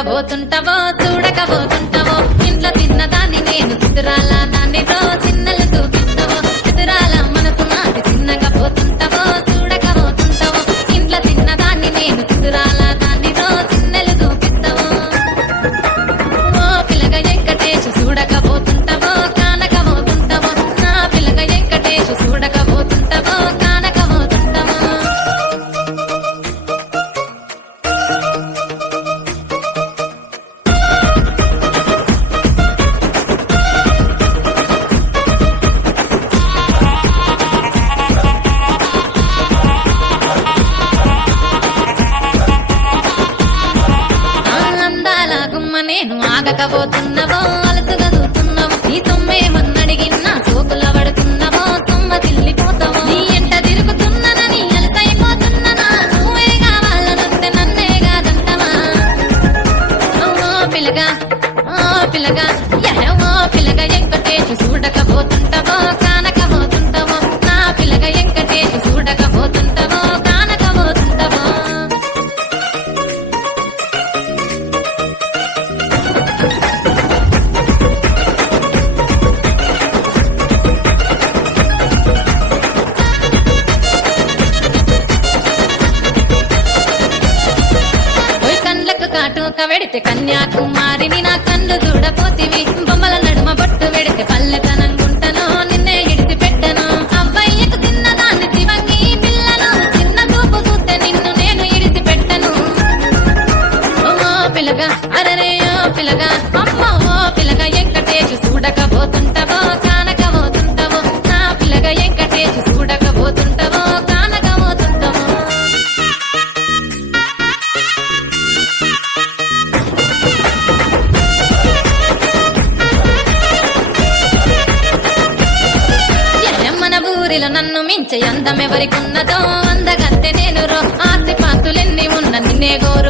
చూడకబోతుంటావో చూడకబోతుంటావో ఇంట్లో తిన్నదాన్ని నేను చిత్రాల దాన్ని రో చిన్నలు చూపిస్తావో చిత్రాల మనసు నాటి చిన్నగా పోతుంటావో చూడకబోతుంటావో ఇంట్లో తిన్నదాన్ని నేను చిత్రాల దాన్ని రో చిన్నలు చూపిస్తావో ఓ పిల్లగ వెంకటేశు చూడకబోతుంటావో కానకబోతుంటావో నా పిల్లగ వెంకటేశు చూడకబోతుంటావో కానకబోతుంటావో అందాల గుమ్మ నేను ఆగకపోతున్నావో అలసుగా చూస్తున్నావో నీ సొమ్మేమన్నడిగిన్నా సోకుల పడుతున్నావో సొమ్మ తిల్లిపోతావో నీ ఎంట తిరుగుతున్నానని అలసైపోతున్నానా నువ్వే కావాలనొస్తే నన్నే కాదంటావా ఓ పిల్లగా ఓ పిల్లగా వెంకటేశు చూడకపోతుంటావో కానకపోతుంటావో నా పిల్లగ వెంకటేశు చూడకపోతుంటావో కానకపోతుంటావో ఓయ్ కండ్లకు కాటుక వెడితే కన్యాకుమారిని నా కళ్ళు చూడపోతివి బొమ్మల నడుమ బొట్టు వెడితే పల్లెతనంగుంటను నిన్నే ఇడిసి పెట్టను అబ్బాయికు చిన్నదాన్ని శివంగి పిల్లను చిన్న చూపు చూస్తే నిన్ను నేను ఇడిసి పెట్టను ఓ పిల్లగా అరరే ఓ పిల్లగా అమ్మో ఓ పిల్లగా వెంకటేశు చూడకబోతుంటావో కానకబోతుంటావో నా పిల్లగా వెంకటేశు చూడకబోతుంటావో కానకబోతుంటావో మన ఊరిలో నన్ను మించే అందం ఎవరికున్నదో అందగత్తె నేను రో ఆస్తి పాస్తులెన్ని ఉన్న నిన్నే గోరు